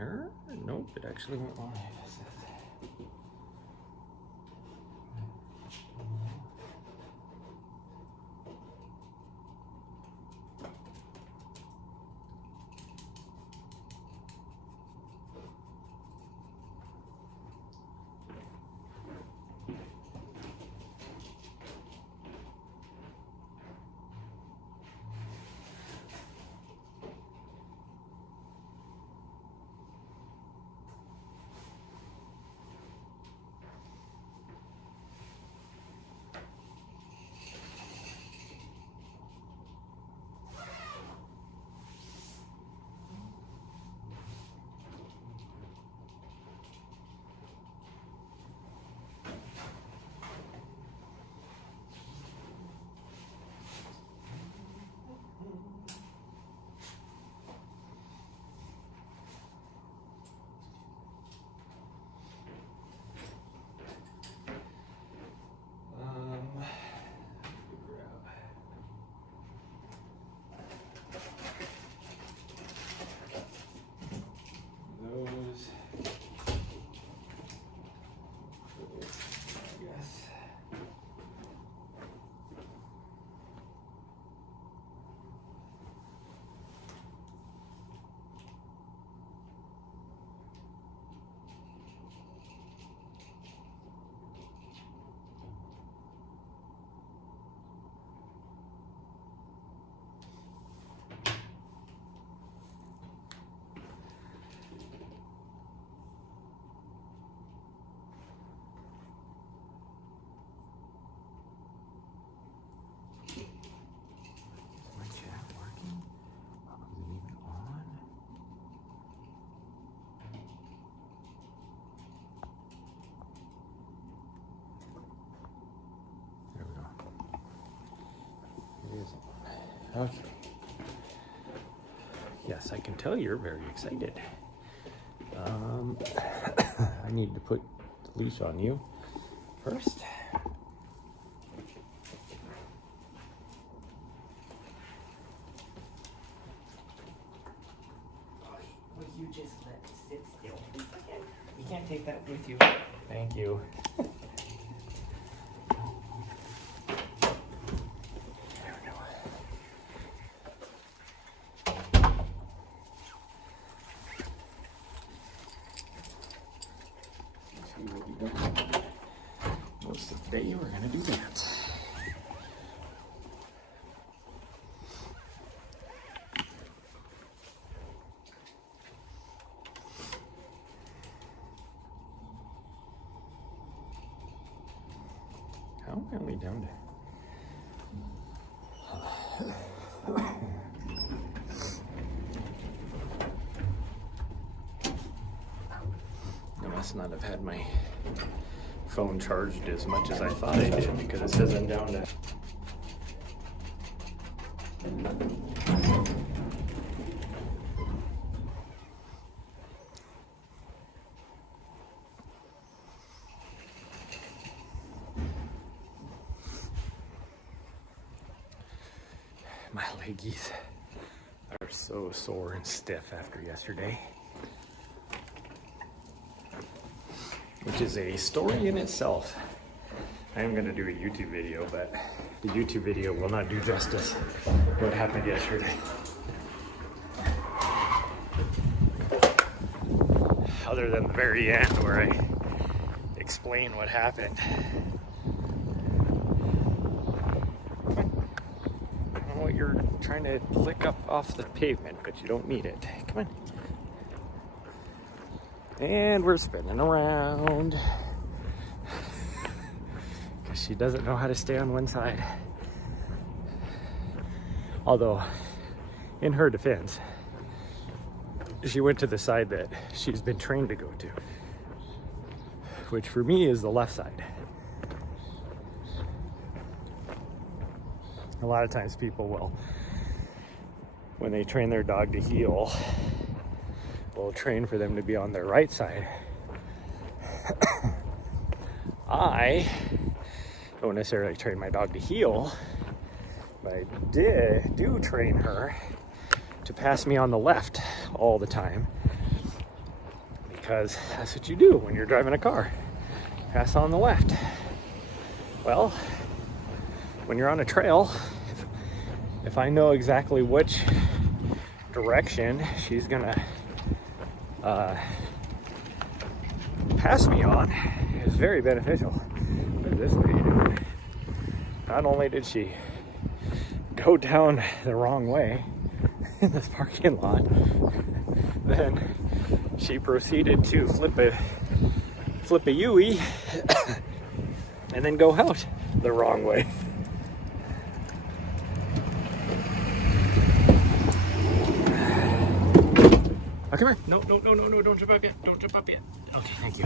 there. Nope, it actually went wrong. Okay. Yes, I can tell you're very excited. I need to put the leash on you first. Will you just let me sit still for a second? You can't take that with you. Thank you. Most of the day we're gonna do that. How are we down to? I must not have had my phone charged as much as I thought I did, because it says I'm down to my leggies are so sore and stiff after yesterday, which is a story in itself. I am going to do a YouTube video, but the YouTube video will not do justice what happened yesterday. Other than the very end where I explain what happened. I know you're trying to lick up off the pavement, but you don't need it. Come on. And we're spinning around. Because she doesn't know how to stay on one side. Although, in her defense, she went to the side that she's been trained to go to, which for me is the left side. A lot of times people will, when they train their dog to heel, will train for them to be on their right side. I don't necessarily train my dog to heel, but I do train her to pass me on the left all the time, because that's what you do when you're driving a car. Pass on the left. Well, when you're on a trail, if I know exactly which direction she's gonna pass me on, it's very beneficial. What is this lady doing? Not only did she go down the wrong way in this parking lot, then she proceeded to flip a U-ey and then go out the wrong way. Oh, come here. No, don't jump up yet. Don't jump up yet. Okay, thank you.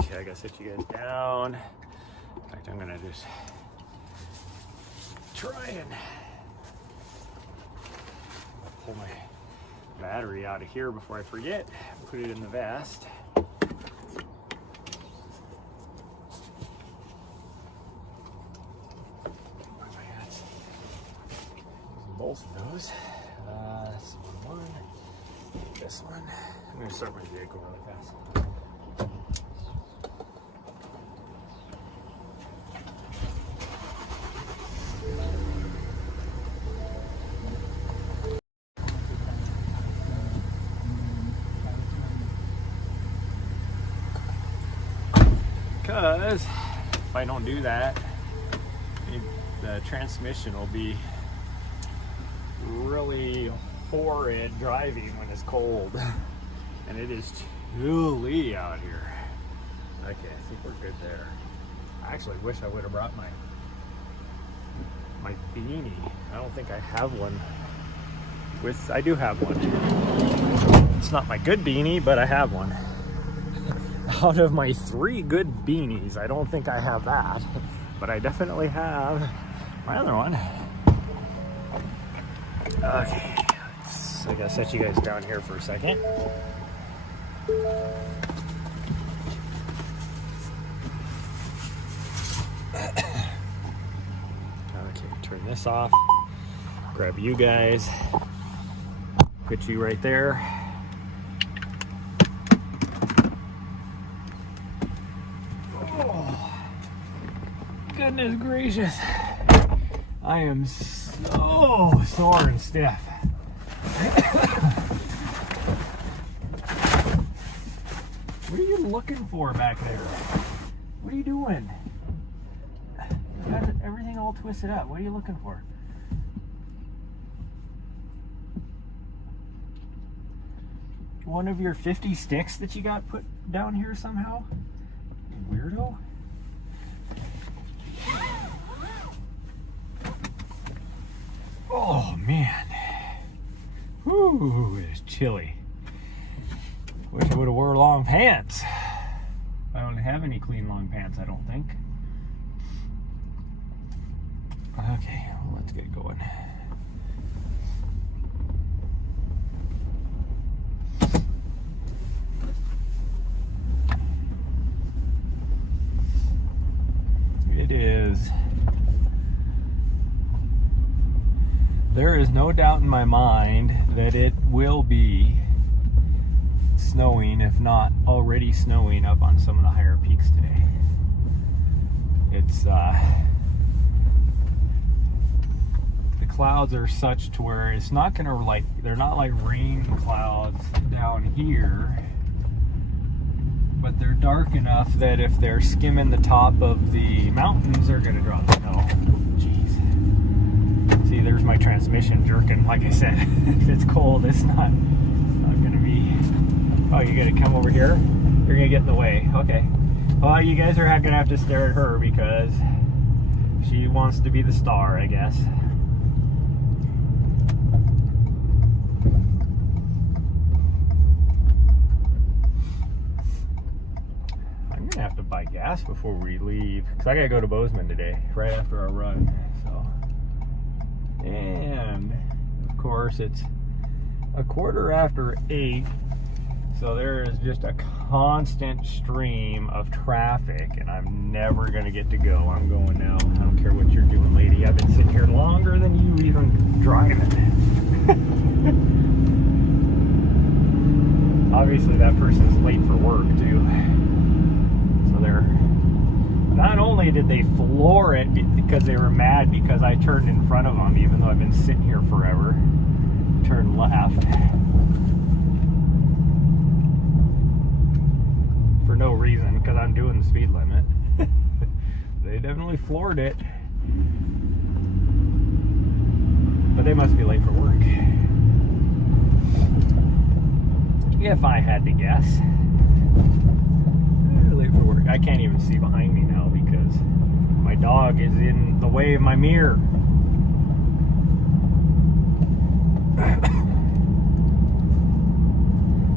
Okay, I gotta sit you guys down. In fact, I'm gonna just try and pull my battery out of here before I forget. Put it in the vest. Both of those. That's one. This one. I'm going to start my vehicle really fast. Because if I don't do that, the transmission will be really horrid driving when it's cold, and it is chilly out here. Okay, I think we're good there. I actually wish I would have brought my beanie. I don't think I have one with. I do have one. It's not my good beanie, but I have one. Out of my 3 good beanies, I don't think I have that, but I definitely have my other one. Okay, I gotta set you guys down here for a second. Okay, turn this off. Grab you guys. Put you right there. Oh, goodness gracious. I am so sore and stiff. What are you looking for back there? What are you doing? You got everything all twisted up. What are you looking for? One of your 50 sticks that you got put down here somehow? You weirdo. Oh man. Whew, it's chilly. Wish I would have wore long pants. I don't have any clean long pants, I don't think. Okay, well, let's get going. It is. There is no doubt in my mind that it will be snowing, if not already snowing, up on some of the higher peaks today. It's the clouds are such to where it's not gonna they're not like rain clouds down here, but they're dark enough that if they're skimming the top of the mountains, they're gonna drop snow. Jeez. See, there's my transmission jerking. Like I said, if it's cold, it's not gonna be. Oh, you gotta come over here? You're gonna get in the way. Okay. Well, you guys are gonna have to stare at her because she wants to be the star, I guess. I'm gonna have to buy gas before we leave because I gotta go to Bozeman today, right after our run. So, and of course it's 8:15. So there is just a constant stream of traffic, and I'm never gonna get to go. I'm going now. I don't care what you're doing, lady. I've been sitting here longer than you even driving. because they were mad because I turned in front of them, even though I've been sitting here forever. Turned left. For no reason, because I'm doing the speed limit. They definitely floored it. But they must be late for work. If I had to guess. They're late for work. I can't even see behind me now because my dog is in the way of my mirror.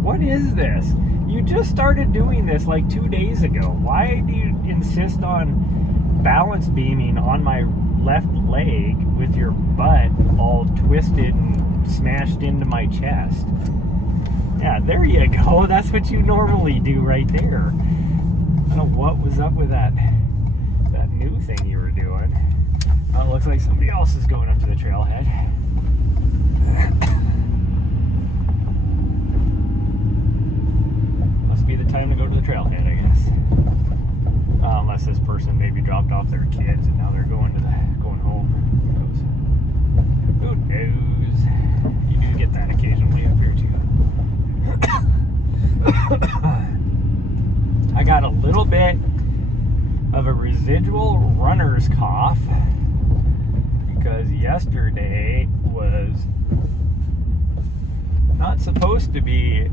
What is this? You just started doing this like 2 days ago. Why do you insist on balance beaming on my left leg with your butt all twisted and smashed into my chest? Yeah, there you go. That's what you normally do right there. I don't know what was up with that new thing you were doing. Oh, it looks like somebody else is going up to the trailhead. Must be the time to go to the trailhead, I guess. Unless this person maybe dropped off their kids and now they're going home. Who knows? You do get that occasionally up here too. I got a little bit of a residual runner's cough because yesterday was not supposed to be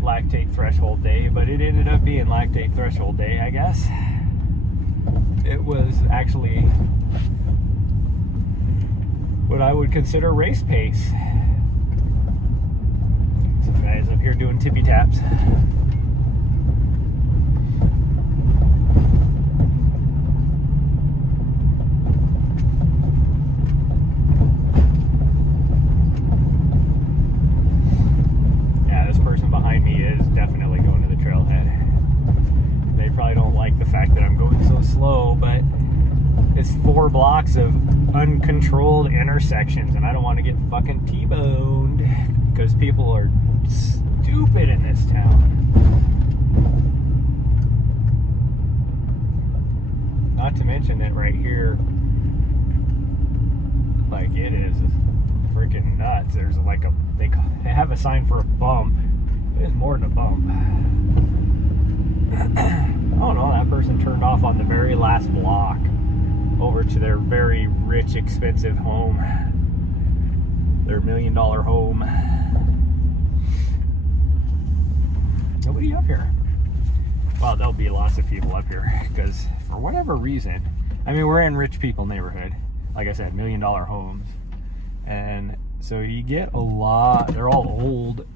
lactate threshold day, but it ended up being lactate threshold day, I guess. It was actually what I would consider race pace. Some guys up here doing tippy taps. Yeah, this person behind me is definitely going to the trailhead. They probably don't like the fact that I'm going so slow, but it's 4 blocks of uncontrolled intersections, and I don't want to get fucking T-boned because people are stupid in this town. Not to mention that right here, like, it is freaking nuts. There's like they have a sign for a bump. It is more than a bump. Oh no, that person turned off on the very last block over to their very rich, expensive home. Their $1 million home. Nobody up here. Well, there'll be lots of people up here because for whatever reason, I mean, we're in rich people neighborhood. Like I said, $1 million homes. And so you get a lot, they're all old,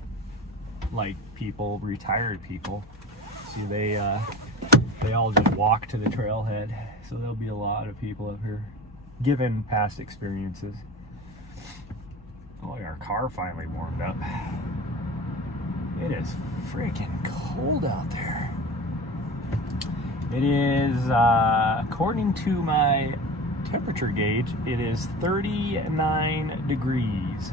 like, people, retired people. See, they all just walk to the trailhead. So there'll be a lot of people up here, given past experiences. Oh, our car finally warmed up. It is freaking cold out there. It is, according to my temperature gauge, it is 39 degrees.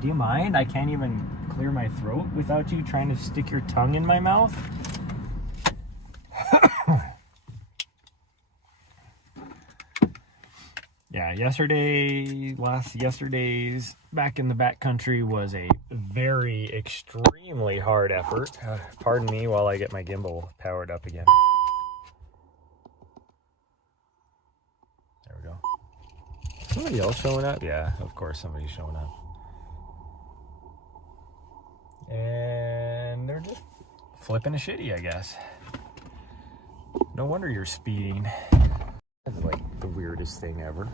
Do you mind? I can't even clear my throat without you trying to stick your tongue in my mouth. Yeah, yesterday's back in the backcountry was a very extremely hard effort. Pardon me while I get my gimbal powered up again. There we go. Somebody else showing up? Yeah, of course somebody's showing up. And they're just flipping a shitty, I guess. No wonder you're speeding. That's like the weirdest thing ever.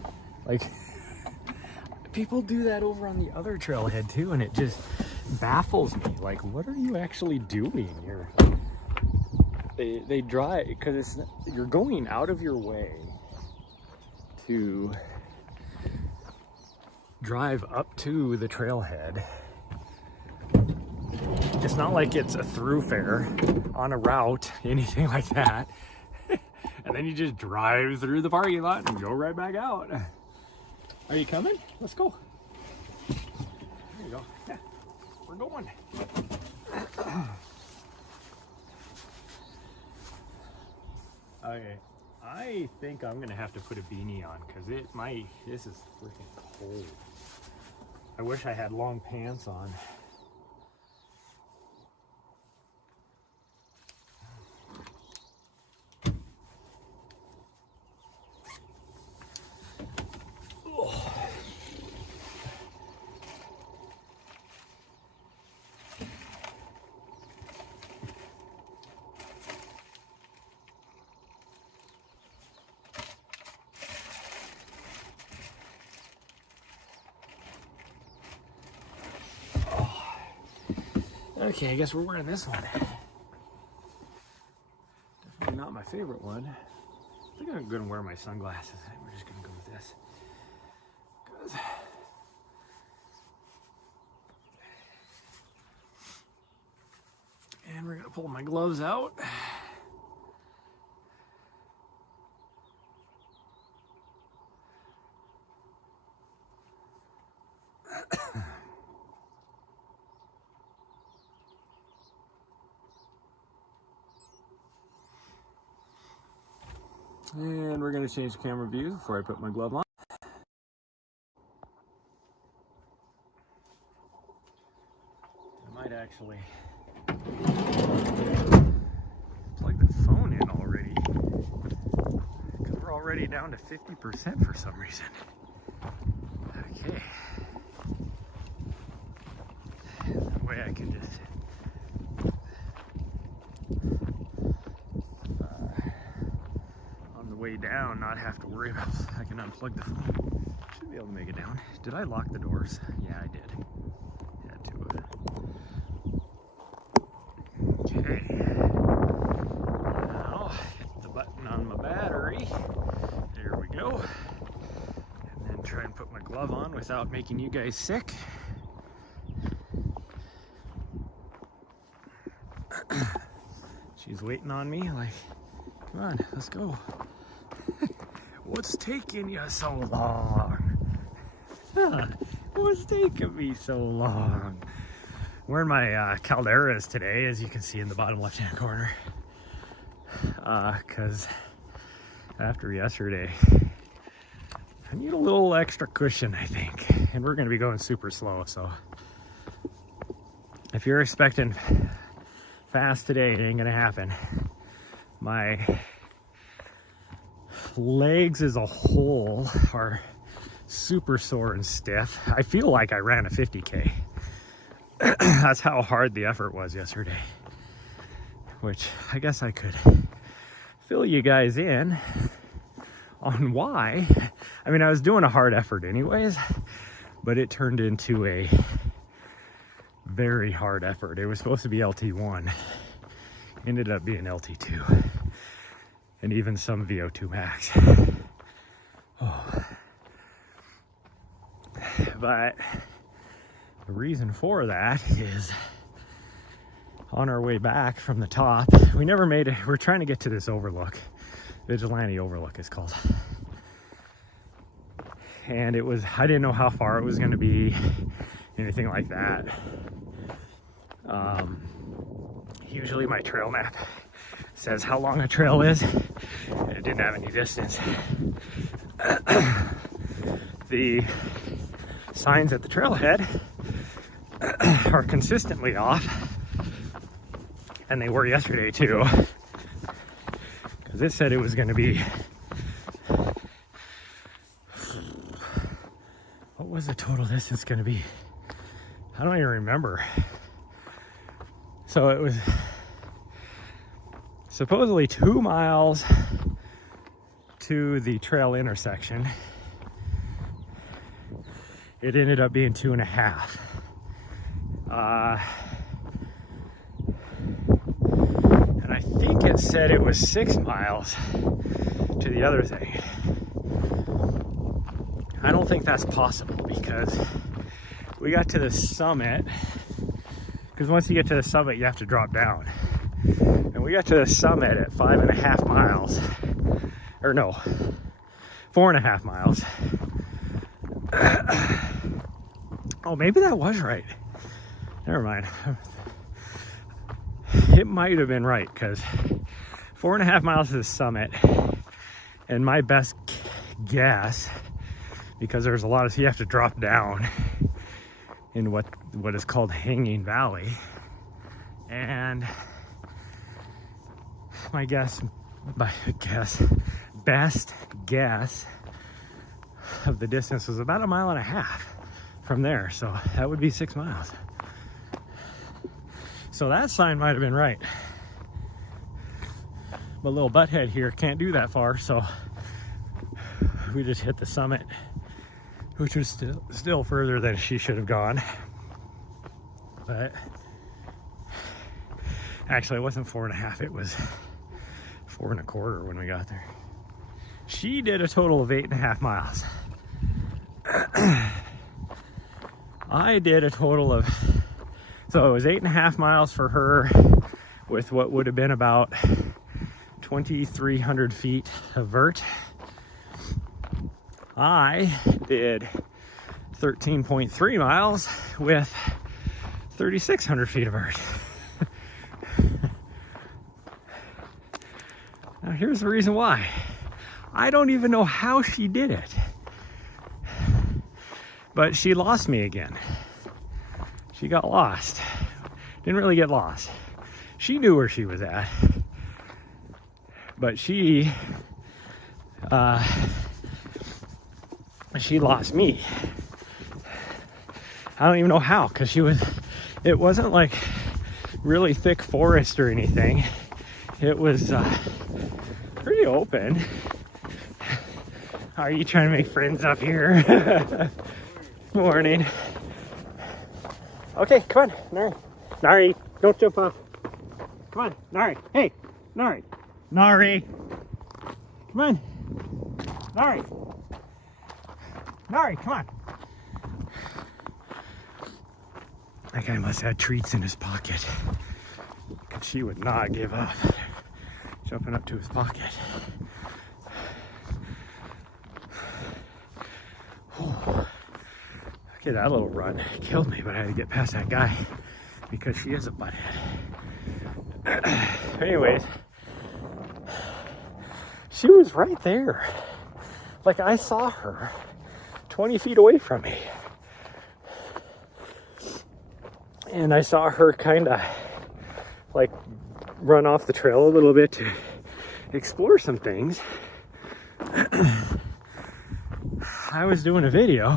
Like, people do that over on the other trailhead too, and it just baffles me. Like, what are you actually doing here? They drive, because you're going out of your way to drive up to the trailhead. It's not like it's a thoroughfare on a route, anything like that. And then you just drive through the parking lot and go right back out. Are you coming? Let's go. There you go. Yeah, we're going. Okay, I think I'm gonna have to put a beanie on because this is freaking cold. I wish I had long pants on. Okay, I guess we're wearing this one. Definitely not my favorite one. I think I'm gonna wear my sunglasses. We're just gonna go with this. 'Cause and we're gonna pull my gloves out. And we're going to change camera views before I put my glove on. I might actually plug the phone in already, because we're already down to 50% for some reason. Okay. That way I can just way down, not have to worry about it. I can unplug the phone. Should be able to make it down. Did I lock the doors? Yeah, I did. Had to. Okay. Now hit the button on my battery. There we go. And then try and put my glove on without making you guys sick. She's waiting on me like, come on, let's go. What's taking you so long? What's taking me so long? I'm wearing my calderas today, as you can see in the bottom left-hand corner. Because after yesterday, I need a little extra cushion, I think. And we're going to be going super slow, so if you're expecting fast today, it ain't going to happen. My legs as a whole are super sore and stiff. I feel like I ran a 50K. That's how hard the effort was yesterday, which I guess I could fill you guys in on why. I mean, I was doing a hard effort anyways, but it turned into a very hard effort. It was supposed to be LT1, ended up being LT2. And even some VO2 max. Oh. But the reason for that is on our way back from the top, we never made it. We're trying to get to this overlook. Vigilante Overlook is called. And it was, I didn't know how far it was going to be, anything like that. Usually my trail map says how long a trail is, and it didn't have any distance. The signs at the trailhead are consistently off, and they were yesterday too, because it said it was going to be, what was the total distance going to be? I don't even remember. So it was supposedly 2 miles to the trail intersection. It ended up being 2.5. And I think it said it was 6 miles to the other thing. I don't think that's possible, because we got to the summit, because once you get to the summit you have to drop down. And we got to the summit at 5.5 miles, or no, 4.5 miles. Oh, maybe that was right. Never mind. It might have been right, because 4.5 miles to the summit. And my best guess, because there's a lot of, you have to drop down in what is called Hanging Valley. And my best guess of the distance was about 1.5 miles from there. So that would be 6 miles. So that sign might have been right. But little butthead here can't do that far, so we just hit the summit, which was still further than she should have gone. But actually, it wasn't 4.5, it was 4.25 when we got there. She did a total of 8.5 miles. I did a total of, so it was 8.5 miles for her with what would have been about 2,300 feet of vert. I did 13.3 miles with 3,600 feet of vert. Now here's the reason why. I don't even know how she did it. But she lost me again. She got lost. Didn't really get lost. She knew where she was at. But she lost me. I don't even know how, because it wasn't like really thick forest or anything. It was pretty open. Are you trying to make friends up here? Morning. Okay, come on, Nari. Nari, don't jump off. Come on, Nari. Hey, Nari. Nari. Come on. Nari. Nari, come on. That guy must have treats in his pocket. Because she would not give up jumping up to his pocket. Okay, that little run killed me, but I had to get past that guy because she is a butthead. Anyways, she was right there. Like, I saw her 20 feet away from me. And I saw her kind of like run off the trail a little bit to explore some things. I was doing a video,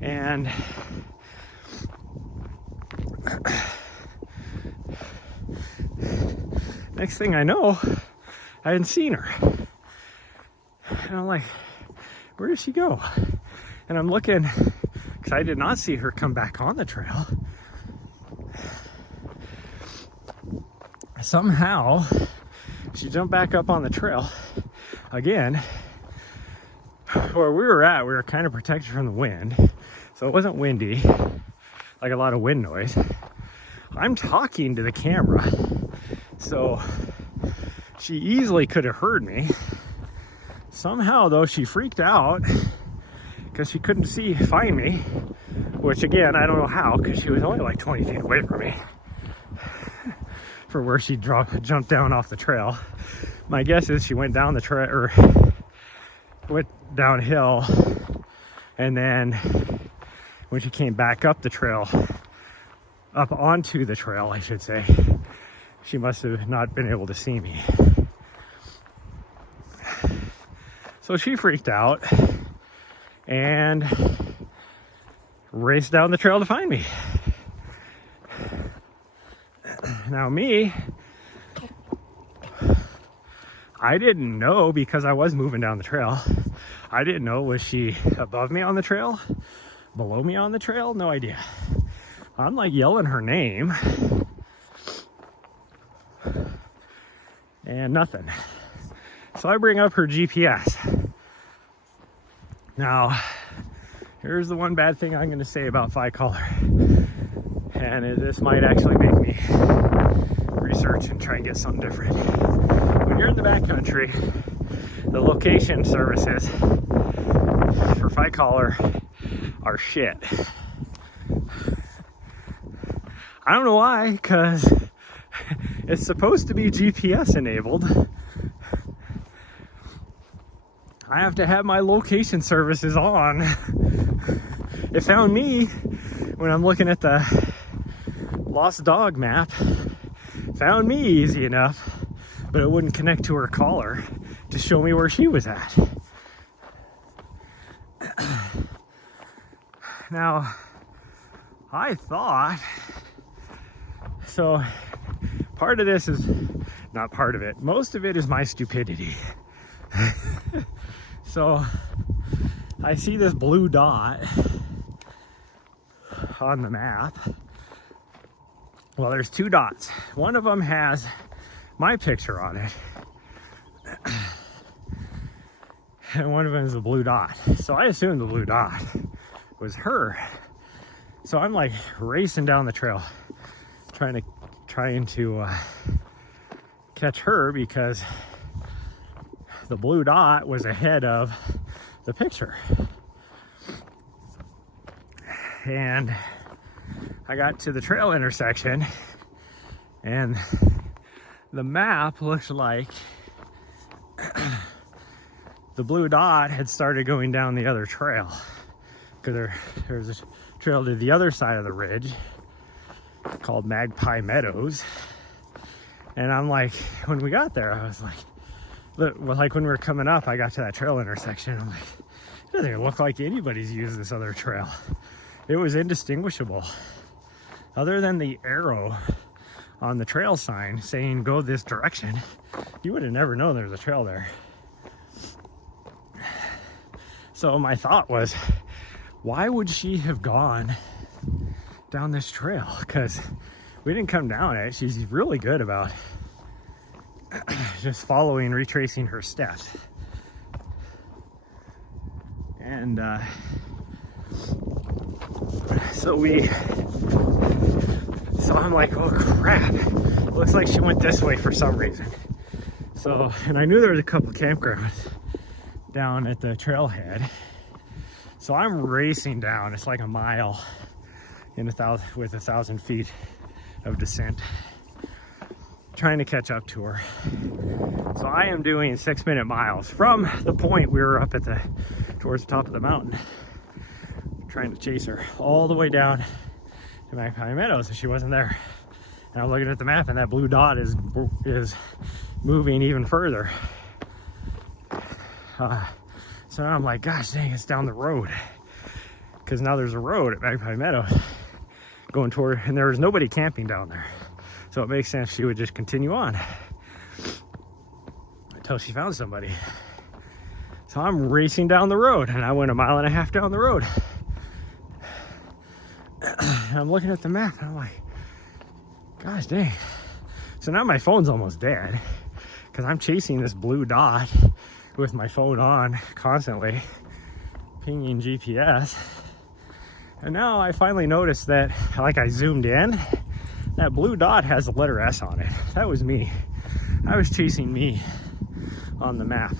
and next thing I know, I hadn't seen her. And I'm like, where did she go? And I'm looking, because I did not see her come back on the trail. Somehow, she jumped back up on the trail again. Where we were at, we were kind of protected from the wind, so it wasn't windy, like a lot of wind noise. I'm talking to the camera, so she easily could have heard me. Somehow, though, she freaked out because she couldn't find me, which again, I don't know how, because she was only like 20 feet away from me for where she jumped down off the trail. My guess is she went down the trail, or went downhill, and then when she came back up the trail, up onto the trail, I should say, she must have not been able to see me. So she freaked out and raced down the trail to find me. Now me, I didn't know, because I was moving down the trail. I didn't know, was she above me on the trail? Below me on the trail? No idea. I'm like yelling her name. And nothing. So I bring up her GPS. Now, here's the one bad thing I'm going to say about Phi Collar. And this might actually make me research and try and get something different. When you're in the backcountry, the location services for Phi Collar are shit. I don't know why, because It's supposed to be GPS enabled. I have to have my location services on. It found me when I'm looking at the lost dog map. Found me easy enough, but it wouldn't connect to her collar to show me where she was at. Now, I thought, so part of this is, not part of it, most of it is my stupidity. So I see this blue dot on the map. Well, there's two dots. One of them has my picture on it, and one of them is a blue dot. So I assumed the blue dot was her. So I'm like racing down the trail, trying to catch her, because the blue dot was ahead of the picture. And I got to the trail intersection, and the map looked like the blue dot had started going down the other trail, because there's a trail to the other side of the ridge called Magpie Meadows. And I'm like, when we got there, I was like, like when we were coming up, I got to that trail intersection, I'm like, it doesn't look like anybody's used this other trail. It was indistinguishable. Other than the arrow on the trail sign saying go this direction, you would have never known there was a trail there. So my thought was, why would she have gone down this trail? Because we didn't come down it. She's really good about just following, retracing her steps. And so I'm like, oh crap, looks like she went this way for some reason. So, and I knew there was a couple campgrounds down at the trailhead. So I'm racing down. It's like a mile with 1,000 feet of descent, trying to catch up to her. So I am doing 6-minute miles from the point we were up towards the top of the mountain, trying to chase her all the way down to Magpie Meadows, and she wasn't there. And I'm looking at the map, and that blue dot is moving even further. So now I'm like, gosh dang, it's down the road, because now there's a road at Magpie Meadows going toward, and there was nobody camping down there, so it makes sense she would just continue on until she found somebody. So I'm racing down the road, and I went 1.5 miles down the road. And I'm looking at the map, and I'm like, gosh dang. So now my phone's almost dead, because I'm chasing this blue dot with my phone on constantly, pinging GPS. And now I finally noticed that, like, I zoomed in, that blue dot has the letter S on it. That was me. I was chasing me on the map.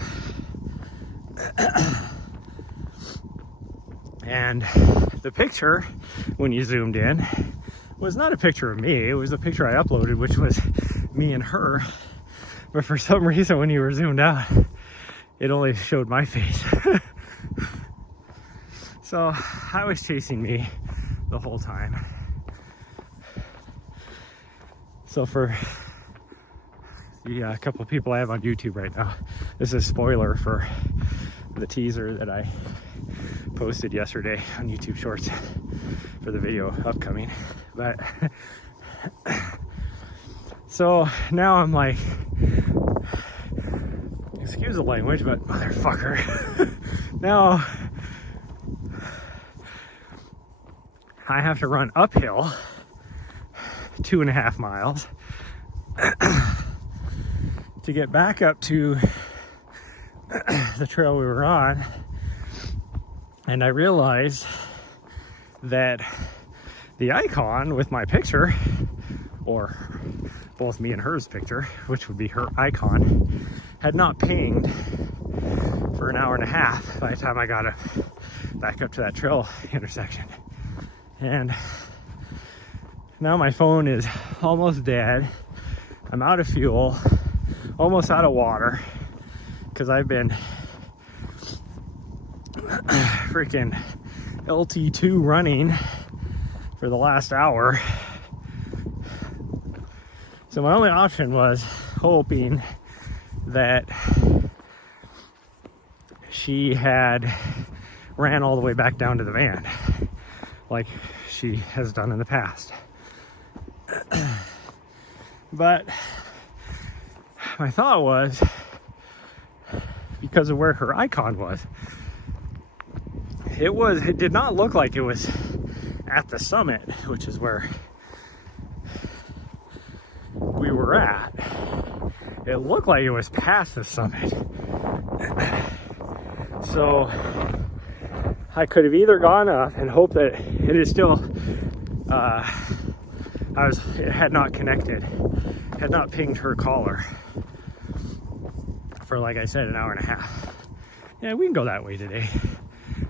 And the picture, when you zoomed in, was not a picture of me. It was a picture I uploaded, which was me and her. But for some reason, when you were zoomed out, it only showed my face. So I was chasing me the whole time. So for the couple of people I have on YouTube right now, this is a spoiler for the teaser that I posted yesterday on YouTube Shorts for the video upcoming. But so now I'm like, excuse the language, but motherfucker. Now I have to run uphill 2.5 miles to get back up to the trail we were on. And I realized that the icon with my picture, or both me and hers picture, which would be her icon, had not pinged for 1.5 hours by the time I got back up to that trail intersection. And now my phone is almost dead. I'm out of fuel, almost out of water, because I've been freaking LT2 running for the last hour. So my only option was hoping that she had ran all the way back down to the van like she has done in the past. But my thought was, because of where her icon was, it did not look like it was at the summit, which is where we were at. It looked like it was past the summit. So I could have either gone up and hoped that it is still it had not connected, had not pinged her caller for, like I said, an hour and a half. Yeah, we can go that way today.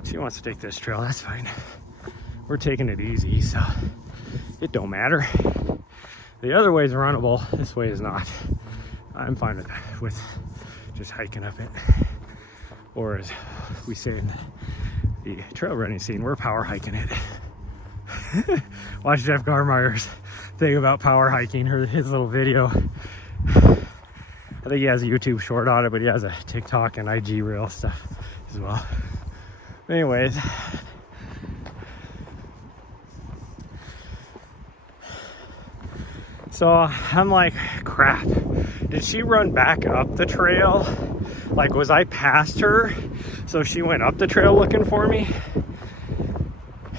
She wants to take this trail, that's fine. We're taking it easy, so it don't matter. The other way is runnable, this way is not. I'm fine with that, with just hiking up it. Or as we say in the trail running scene, we're power hiking it. Watch Jeff Garmire's thing about power hiking, or his little video. I think he has a YouTube short on it, but he has a TikTok and IG reel stuff as well. Anyways, so I'm like, crap, did she run back up the trail? Like, was I past her so she went up the trail looking for me?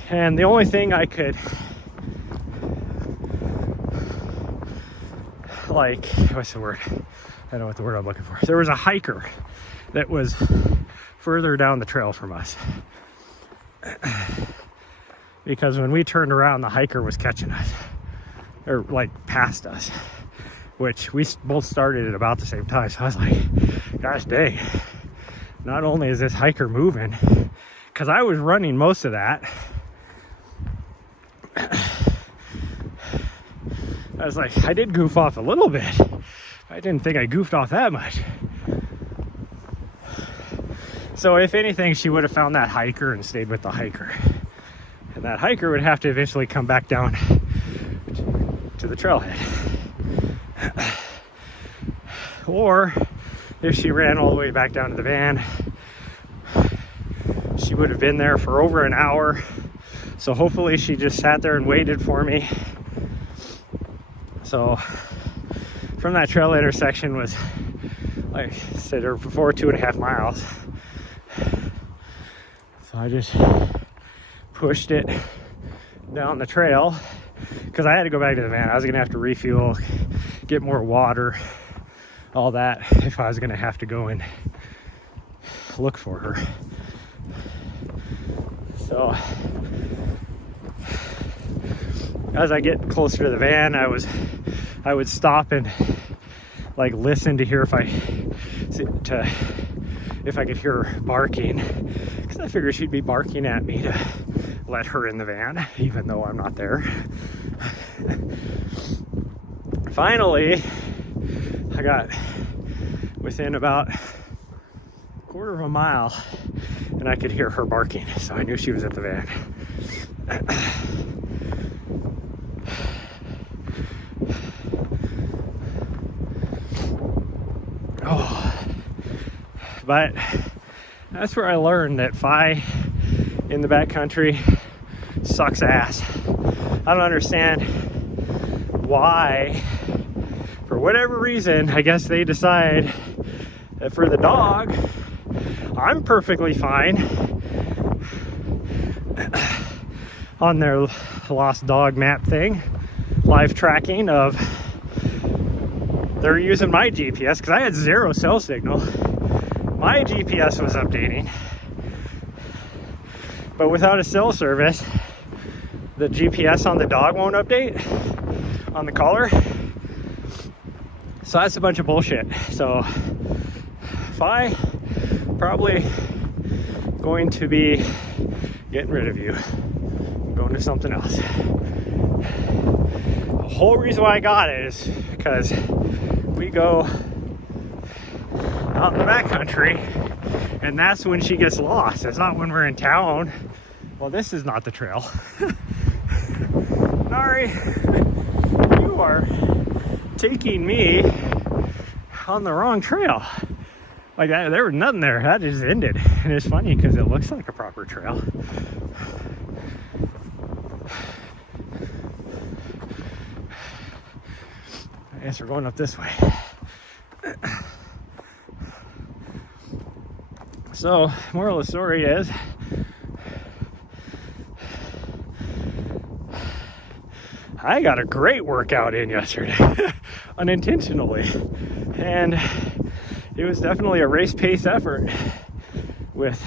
And the only thing I could, like, what's the word? I don't know what the word I'm looking for. There was a hiker that was further down the trail from us, because when we turned around, the hiker was catching us, or like past us, which we both started at about the same time. So I was like, gosh dang, not only is this hiker moving, because I was running most of that. I was like, I did goof off a little bit. I didn't think I goofed off that much. So if anything, she would have found that hiker and stayed with the hiker. And that hiker would have to eventually come back down to the trailhead. Or if she ran all the way back down to the van, she would have been there for over an hour. So hopefully she just sat there and waited for me. So from that trail intersection was, like I said before, 2.5 miles. So I just pushed it down the trail because I had to go back to the van. I was gonna have to refuel, get more water, all that, if I was gonna have to go and look for her. So as I get closer to the van, I would stop and like listen to hear if I could hear her barking, because I figured she'd be barking at me to let her in the van, even though I'm not there. Finally, I got within about 1/4 mile and I could hear her barking, so I knew she was at the van. But that's where I learned that Phi in the backcountry sucks ass. I don't understand why, for whatever reason, I guess they decide that for the dog, I'm perfectly fine on their lost dog map thing, live tracking of, they're using my GPS because I had 0 cell signal. My GPS was updating, but without a cell service, the GPS on the dog won't update on the collar. So that's a bunch of bullshit. So Phi probably going to be getting rid of you, going to something else. The whole reason why I got it is because we go out in the backcountry, and that's when she gets lost. It's not when we're in town. Well, this is not the trail. Nari, you are taking me on the wrong trail. Like, there was nothing there. That just ended. And it's funny because it looks like a proper trail. I guess we're going up this way. So, moral of the story is, I got a great workout in yesterday, unintentionally. And it was definitely a race pace effort with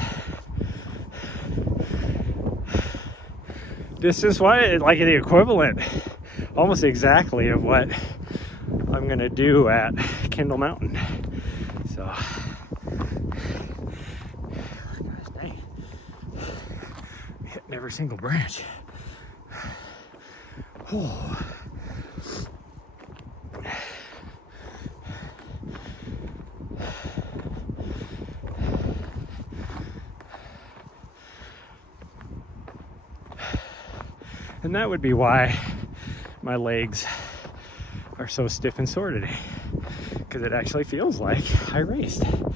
distance-wise, like the equivalent, almost exactly of what I'm gonna do at Kendall Mountain. So, dang, I'm hitting every single branch. Oh. And that would be why my legs are so stiff and sore today, because it actually feels like I raced. In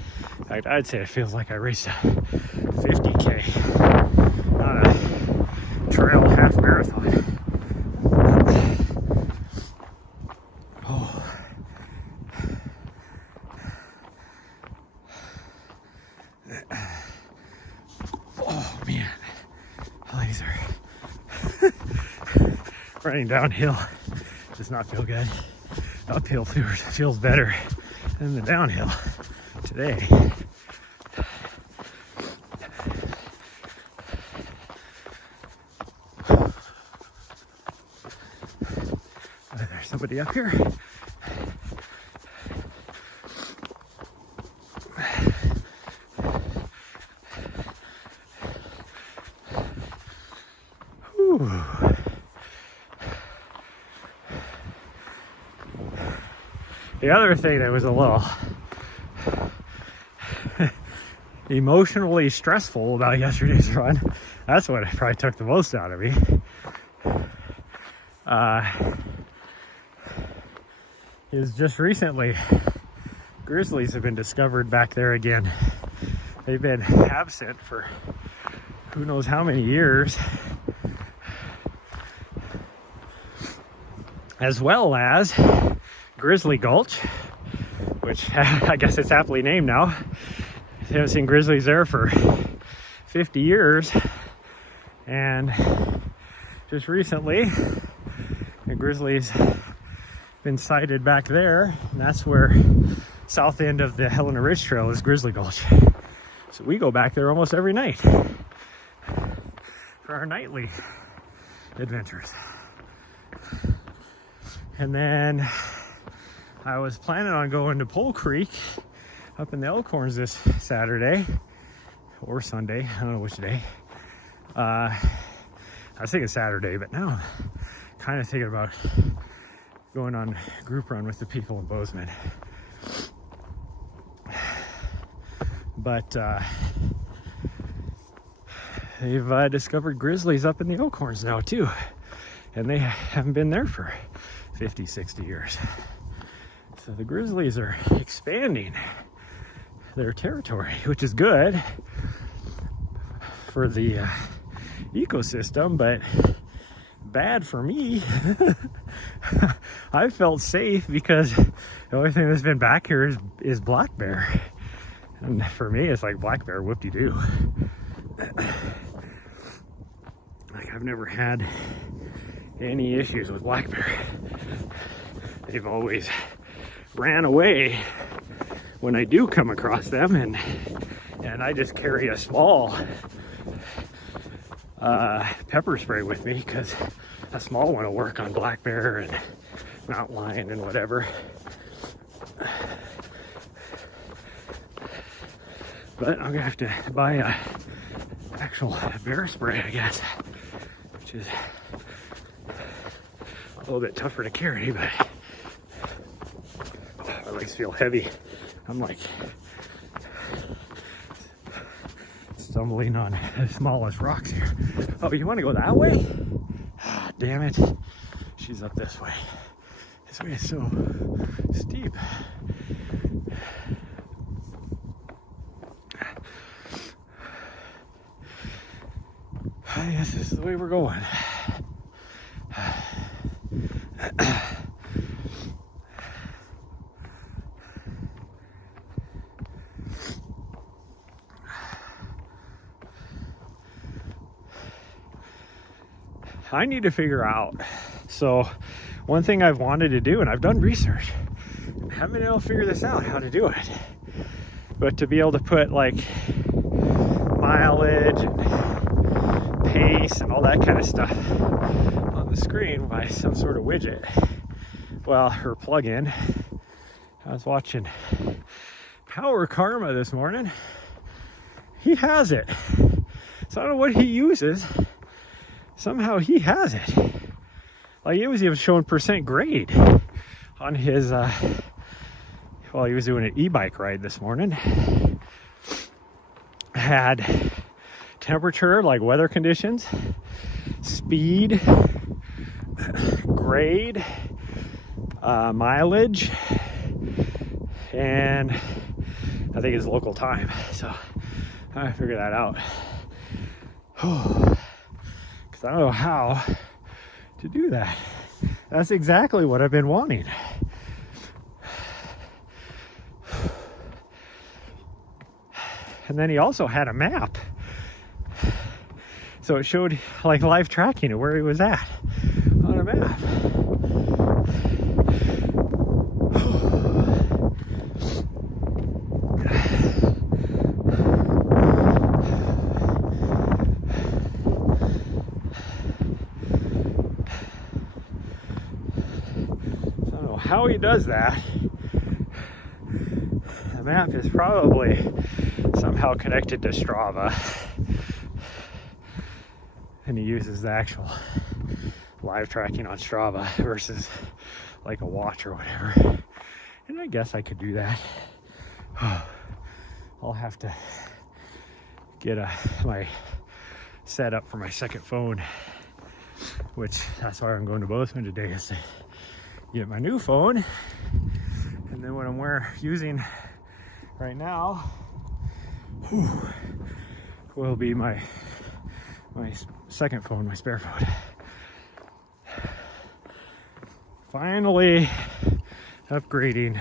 fact, I'd say it feels like I raced a 50K on a trail half marathon. Oh. Oh man, legs are running downhill does not feel good. Uphill feels better than the downhill today. There's somebody up here. Whew. The other thing that was a little emotionally stressful about yesterday's run, that's what probably took the most out of me, is just recently grizzlies have been discovered back there again. They've been absent for who knows how many years, as well as Grizzly Gulch, which I guess it's aptly named now. I haven't seen grizzlies there for 50 years, and just recently the grizzlies been sighted back there, and that's where south end of the Helena Ridge Trail is Grizzly Gulch. So we go back there almost every night for our nightly adventures. And then I was planning on going to Pole Creek up in the Elkhorns this Saturday or Sunday, I don't know which day. I was thinking Saturday, but now I'm kind of thinking about going on a group run with the people in Bozeman. But they've discovered grizzlies up in the Elkhorns now too, and they haven't been there for 50, 60 years. So the grizzlies are expanding their territory, which is good for the ecosystem, but bad for me. I felt safe because the only thing that's been back here is black bear. And for me, it's like black bear, whoop-de-doo. Like, I've never had any issues with black bear. They've always ran away when I do come across them, and I just carry a small pepper spray with me because a small one will work on black bear and mountain lion and whatever. But I'm gonna have to buy a actual bear spray, I guess, which is a little bit tougher to carry, but my just feel heavy. I'm like stumbling on the smallest rocks here. Oh, you want to go that way? Ah, damn it. She's up this way. This way is so steep. I guess this is the way we're going. I need to figure out. So one thing I've wanted to do, and I've done research, and haven't been able to figure this out, how to do it. But to be able to put like mileage and pace and all that kind of stuff on the screen by some sort of widget. Well, her plug-in. I was watching Power Karma this morning. He has it. So I don't know what he uses. Somehow he has it. Like it was even showing percent grade on his, well, he was doing an e-bike ride this morning. Had temperature, like weather conditions, speed, grade, mileage, and I think it's local time. So I figured that out. Because I don't know how to do that. That's exactly what I've been wanting. And then he also had a map. So it showed like live tracking of where he was at on a map. I don't know how he does that. The map is probably somehow connected to Strava, and he uses the actual live tracking on Strava versus like a watch or whatever. And I guess I could do that. I'll have to get my setup for my second phone, which that's why I'm going to Bozeman today, is to get my new phone. And then what I'm using right now will be my second phone, my spare phone. Finally upgrading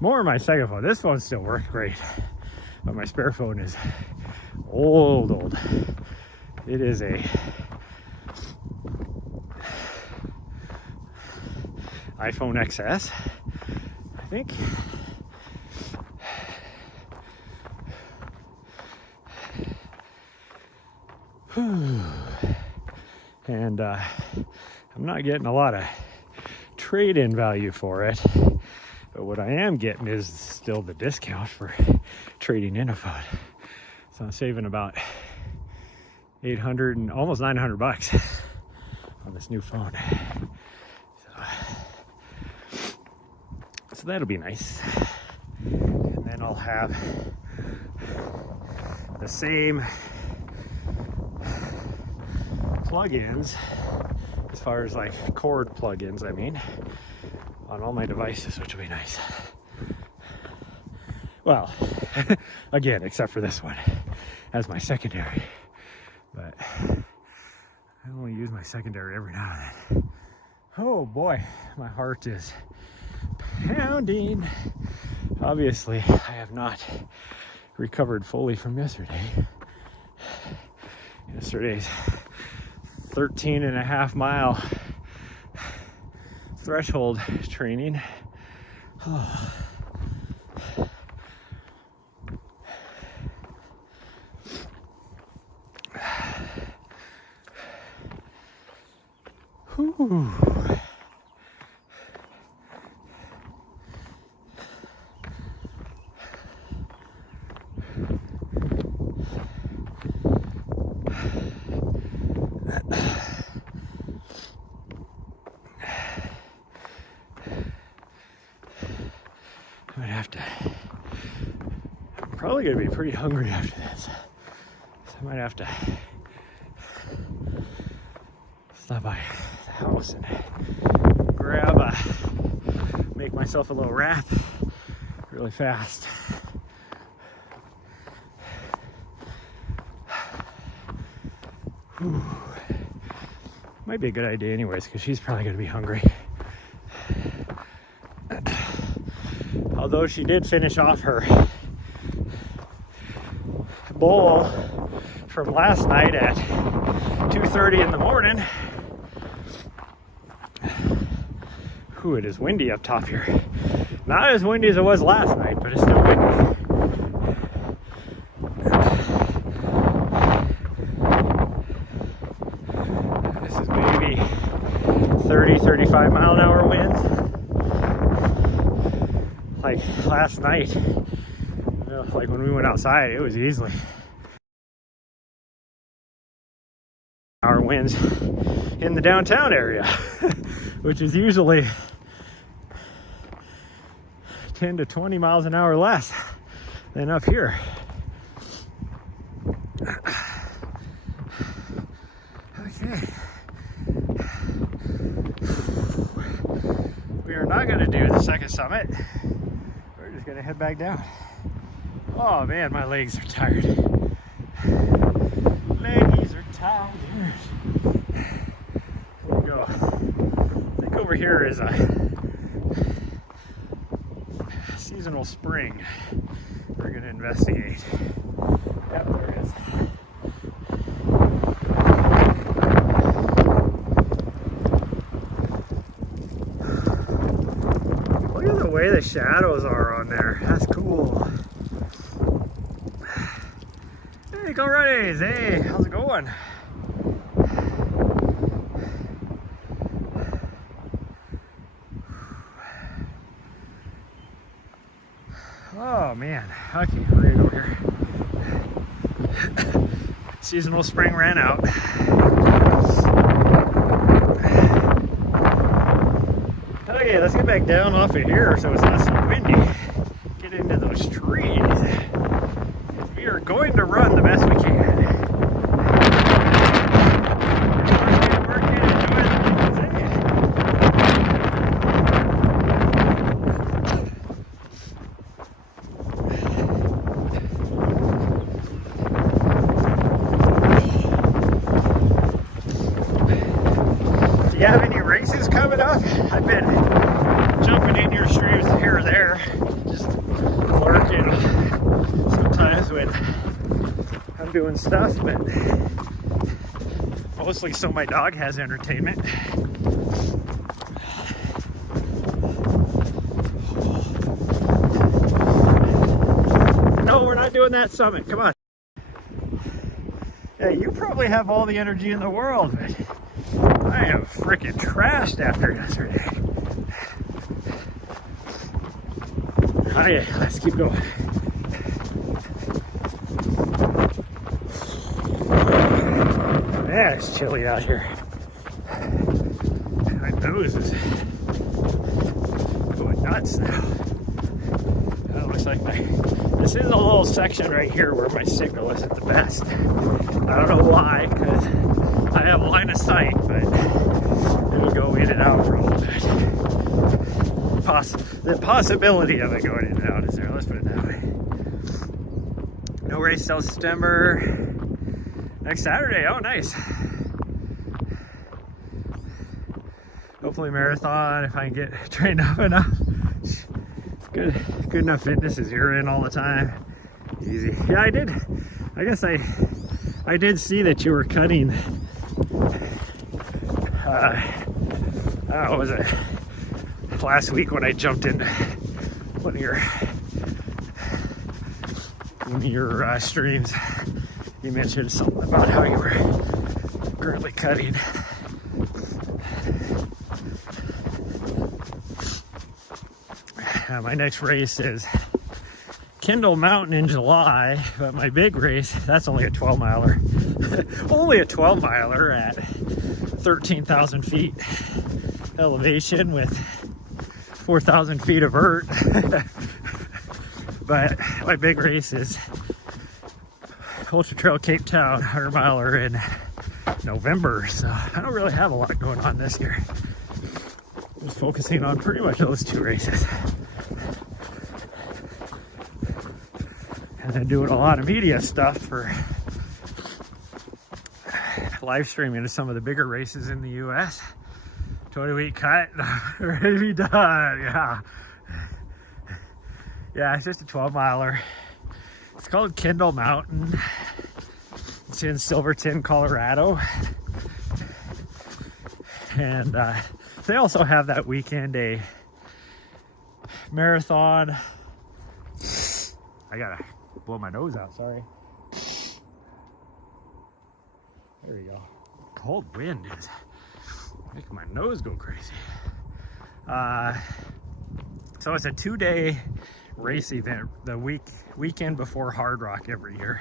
more of my second phone. This phone still works great, but my spare phone is old. It is a iPhone XS, I think. And I'm not getting a lot of trade-in value for it, but what I am getting is still the discount for trading in a phone. So I'm saving about 800 and almost 900 bucks on this new phone. So that'll be nice. And then I'll have the same plugins, as far as like cord plugins, I mean, on all my devices, which will be nice. Well, again, except for this one as my secondary, but I only use my secondary every now and then. Oh boy, my heart is pounding. Obviously, I have not recovered fully from yesterday. Yesterday's 13.5-mile threshold training. Whew. I'm probably gonna be pretty hungry after this. So I might have to stop by the house and make myself a little wrap really fast. Whew. Might be a good idea anyways, because she's probably going to be hungry. Although she did finish off her bowl from last night at 2:30 in the morning. Ooh, it is windy up top here. Not as windy as it was last night, but it's still windy. This is maybe 30, 35 mile an hour winds. Like last night, like when we went outside, it was easily our winds in the downtown area, which is usually 10 to 20 miles an hour less than up here. Okay. We are not going to do the second summit. We're just going to head back down. Oh man, my legs are tired. Legs are tired. There we go. I think over here is a seasonal spring we're going to investigate. Yep, there it is. Look at the way the shadows are on there. That's cool. Hey, go Ruddies. Hey, how's it going? Oh man, okay, we're gonna go here. Seasonal spring ran out. Okay, let's get back down off of here so it's not so windy. Get into those trees. We are going to run the best we can. Do you have any races coming up? I've been jumping in your streams here or there, just lurking sometimes when I'm doing stuff, but mostly so my dog has entertainment. No, we're not doing that summit. Come on. Yeah, you probably have all the energy in the world, but I am freaking trashed after yesterday. Okay, let's keep going. Man, it's chilly out here. My nose is going nuts now. It looks like this is a little section right here where my signal isn't the best. I don't know why, because I have line of sight, but it'll go in and out for a little bit. The possibility of it going in and out is there, let's put it that way. No race till September. Next Saturday, oh nice. Hopefully marathon if I can get trained up enough. Good enough fitness as you're in all the time. Easy. Yeah, I guess I did see that you were cutting what was it, last week when I jumped in one of your streams. You mentioned something about how you were currently cutting. My next race is Kendall Mountain in July, but my big race, that's only a 12 miler. Only a 12 miler at 13,000 feet elevation with 4,000 feet of vert. But my big race is Ultra Trail Cape Town 100 miler in November, so I don't really have a lot going on this year. Just focusing on pretty much those 2 races. And then doing a lot of media stuff for live streaming to some of the bigger races in the US. 20-week cut, ready to be done, yeah. Yeah, it's just a 12 miler. It's called Kendall Mountain. It's in Silverton, Colorado. And they also have that weekend a marathon. I gotta blow my nose out, sorry. There you go. Cold wind is making my nose go crazy. So it's a 2-day race event, the weekend before Hard Rock every year,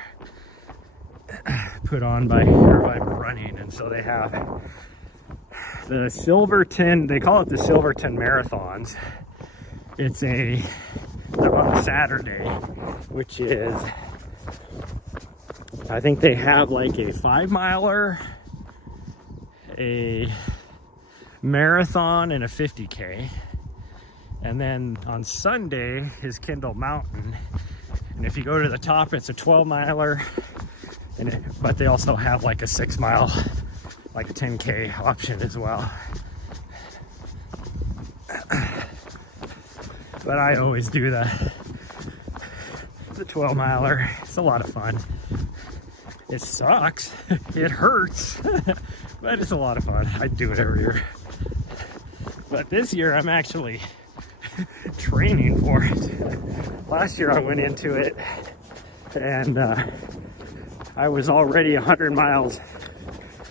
put on by running. And so they have the Silverton, they call it the Silverton Marathons. It's they're on a Saturday, which is, I think they have like a 5 miler, a marathon, and a 50K. And then on Sunday is Kendall Mountain. And if you go to the top, it's a 12 miler, but they also have like a 6 mile, like a 10K option as well. But I always do the 12 miler. It's a lot of fun. It sucks, it hurts, but it's a lot of fun. I do it every year. But this year I'm actually training for it. Last year I went into it and I was already 100 miles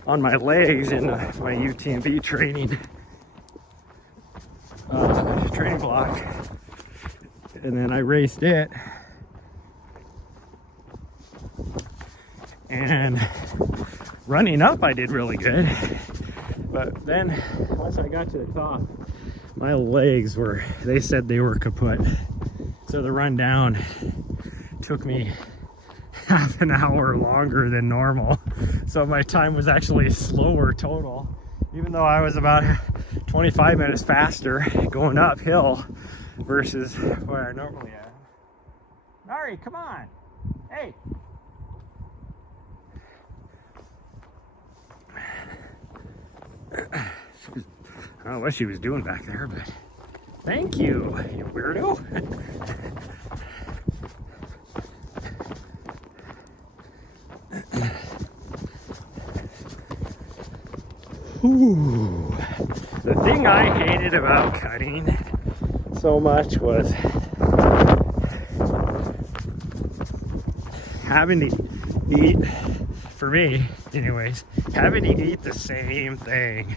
on my legs in my UTMB training block, and then I raced it, and running up I did really good, but then once I got to the top, my legs they said they were kaput. So the run down took me half an hour longer than normal. So my time was actually slower total, even though I was about 25 minutes faster going uphill versus where I normally am. Nari, come on. Hey. I don't know what she was doing back there, but thank you, you weirdo. Ooh. The thing I hated about cutting so much was having to eat, for me anyways, having to eat the same thing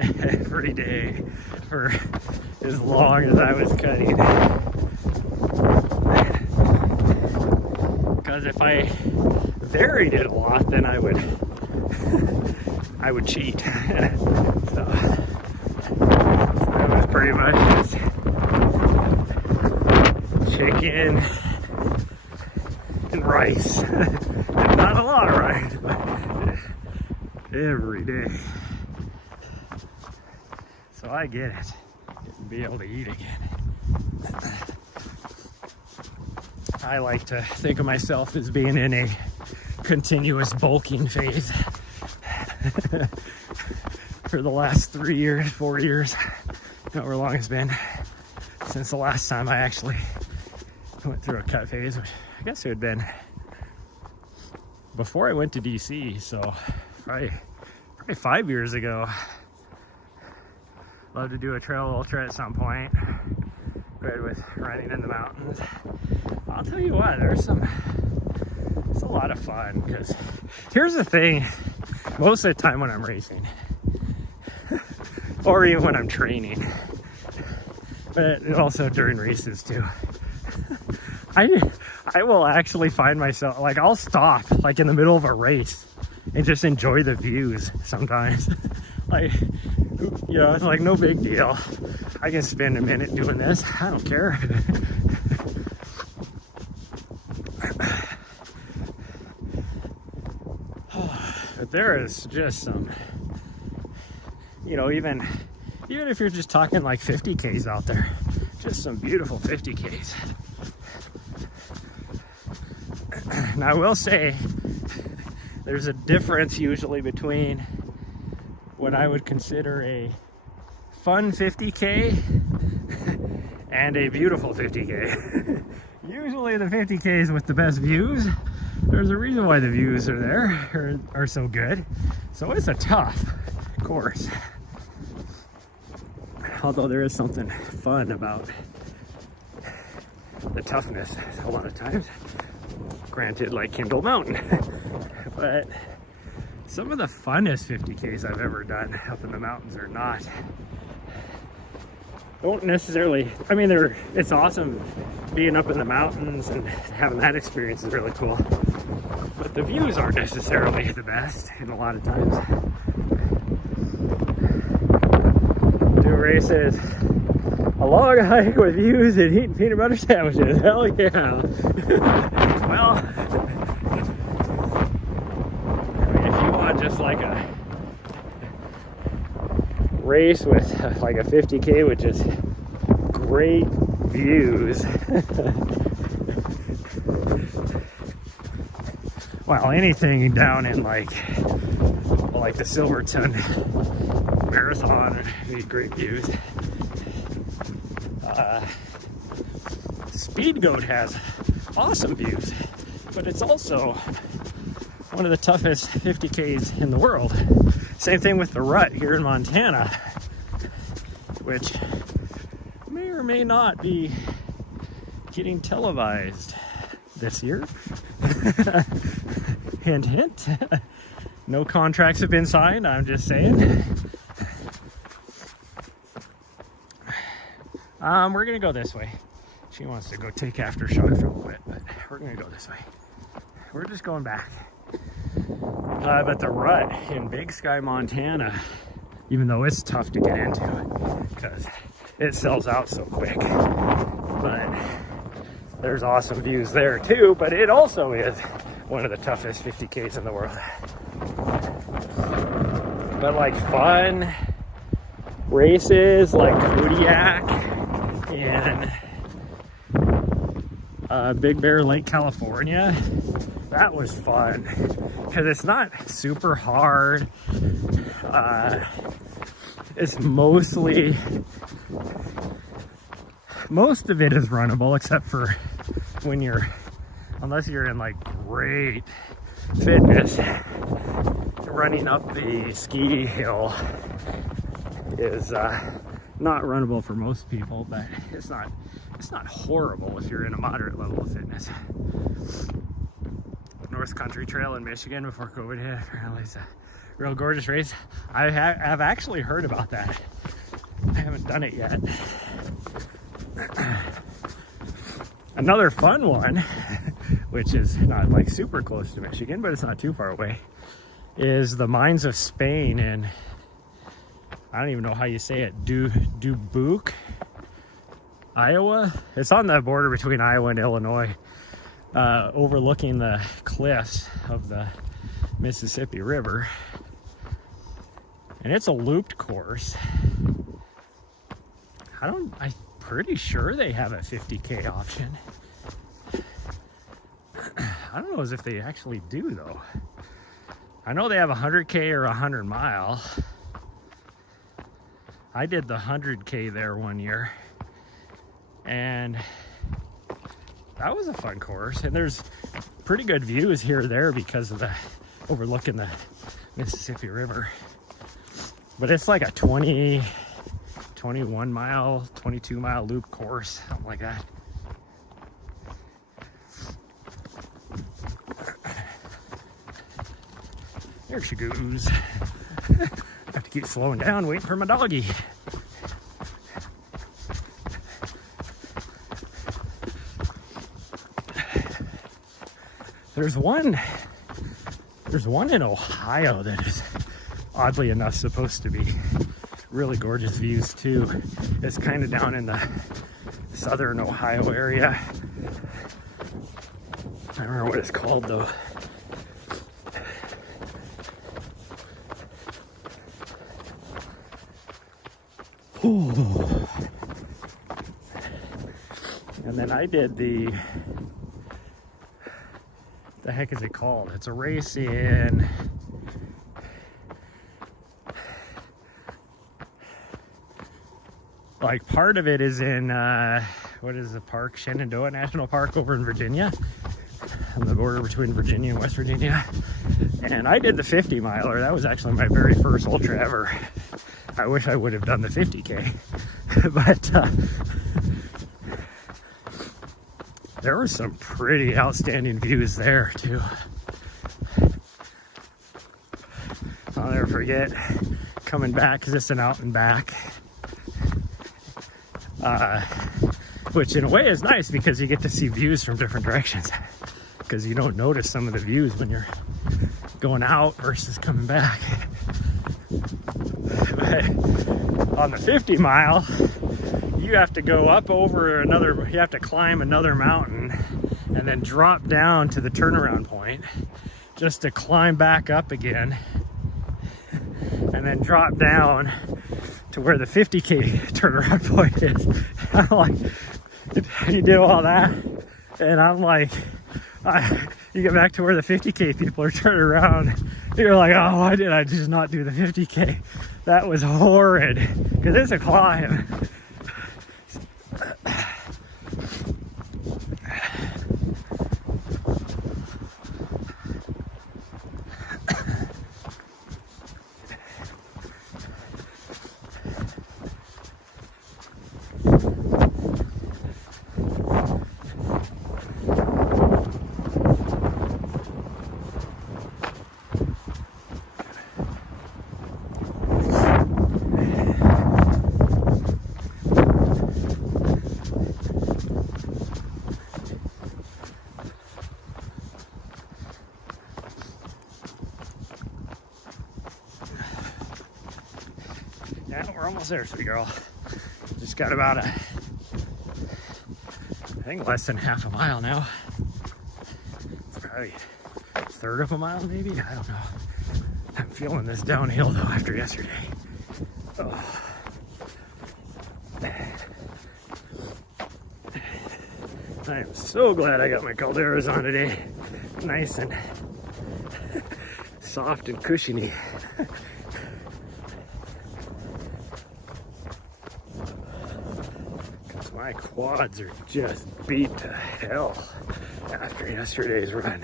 every day for as long as I was cutting. Because if I varied it a lot, then I would cheat. So that was pretty much just chicken and rice. And not a lot of rice, but every day. So I get it. Be able to eat again. I like to think of myself as being in a continuous bulking phase for the last 3 years, 4 years, however long it's been since the last time I actually went through a cut phase, which I guess it had been before I went to DC, so probably 5 years ago. Love to do a trail ultra at some point. Good with running in the mountains. I'll tell you what, it's a lot of fun, because here's the thing, most of the time when I'm racing, or even when I'm training, but also during races too, I will actually find myself, like, I'll stop like in the middle of a race and just enjoy the views sometimes. Like, you know, it's like no big deal. I can spend a minute doing this. I don't care. there is just some, you know, even if you're just talking like 50Ks out there, just some beautiful 50Ks. And I will say there's a difference usually between what I would consider a fun 50K and a beautiful 50K. Usually the 50Ks with the best views, there's a reason why the views are there, are so good. So it's a tough course. Although there is something fun about the toughness a lot of times. Granted, like Kindle Mountain. But some of the funnest 50Ks I've ever done up in the mountains are not. Don't necessarily, I mean, it's awesome being up in the mountains and having that experience is really cool. But the views aren't necessarily the best in a lot of times. Do races, a long hike with views and eating peanut butter sandwiches. Hell yeah. Well, I mean, if you want just like a race with like a 50K with just great views. Well, anything down in like the Silverton Marathon need great views. Speed Goat has awesome views, but it's also one of the toughest 50Ks in the world. Same thing with the Rut here in Montana, which may or may not be getting televised this year. Hint, hint. No contracts have been signed, I'm just saying. We're gonna go this way. She wants to go take aftershock for a little bit, but we're gonna go this way. We're just going back. But the Rut in Big Sky, Montana, even though it's tough to get into it because it sells out so quick, but there's awesome views there too. But it also is one of the toughest 50Ks in the world. But like fun races like Kodiak and Big Bear Lake, California, that was fun because it's not super hard. It's most of it is runnable, except for when unless you're in like great fitness. Running up the ski hill is not runnable for most people, but it's not horrible if you're in a moderate level of fitness. North Country Trail in Michigan before COVID hit, apparently it's a real gorgeous race. I've actually heard about that. I haven't done it yet. Another fun one, which is not like super close to Michigan, but it's not too far away, is the Mines of Spain in, I don't even know how you say it, Dubuque, Iowa. It's on the border between Iowa and Illinois, overlooking the cliffs of the Mississippi River. And it's a looped course. I'm pretty sure they have a 50K option. I don't know as if they actually do though. I know they have 100K or 100 mile. I did the 100K there one year, and that was a fun course. And there's pretty good views here or there because of the overlooking the Mississippi River. But it's like a 21 mile, 22 mile loop course, something like that. There she goes. I have to keep slowing down, waiting for my doggy. There's one in Ohio that is oddly enough supposed to be really gorgeous views too. It's kind of down in the southern Ohio area. I don't remember what it's called though. Ooh. And then I did the heck is it called? It's a race in like part of it is in what is the park? Shenandoah National Park over in Virginia, on the border between Virginia and West Virginia. And I did the 50 miler. That was actually my very first ultra ever. I wish I would have done the 50K, but there were some pretty outstanding views there too. I'll never forget coming back, because it's an out and back, which in a way is nice because you get to see views from different directions, because you don't notice some of the views when you're going out versus coming back. But on the 50 mile, you have to go up over another, you have to climb another mountain and then drop down to the turnaround point just to climb back up again, and then drop down to where the 50K turnaround point is. I'm like, you do all that? And I'm like, you get back to where the 50K people are turning around. You're like, oh, why did I just not do the 50K? That was horrid, because it's a climb. Yeah, we're almost there, sweet girl. Just got about I think less than half a mile now. Probably a third of a mile, maybe? I don't know. I'm feeling this downhill though after yesterday. Oh. I am so glad I got my calderas on today. Nice and soft and cushiony. My quads are just beat to hell after yesterday's run.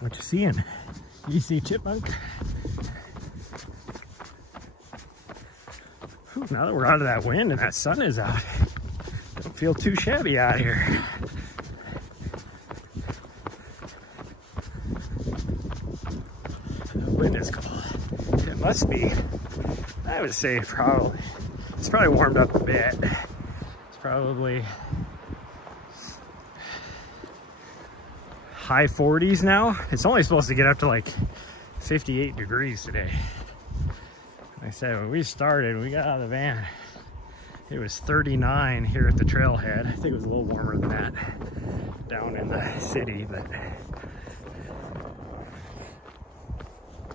What you seeing? You see chipmunk? Whew, now that we're out of that wind and that sun is out, don't feel too shabby out here. The wind is cold. It must be, I would say probably, it's probably warmed up a bit. It's probably high 40s now. It's only supposed to get up to like 58 degrees today. Like I said, when we started, we got out of the van, it was 39 here at the trailhead. I think it was a little warmer than that down in the city, but